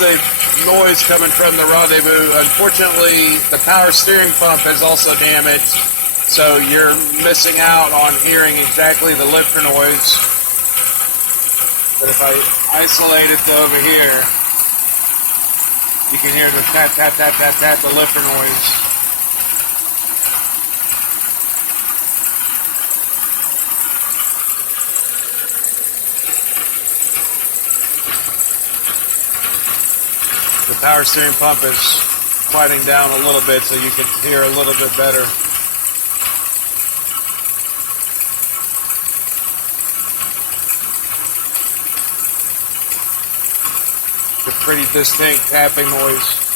the noise coming from the Rendezvous. Unfortunately, the power steering pump is also damaged, so you're missing out on hearing exactly the lifter noise. But if I isolate it to over here, you can hear the tap, tap, tap, tap, tap, the lifter noise. The power steering pump is quieting down a little bit so you can hear a little bit better. It's a pretty distinct tapping noise.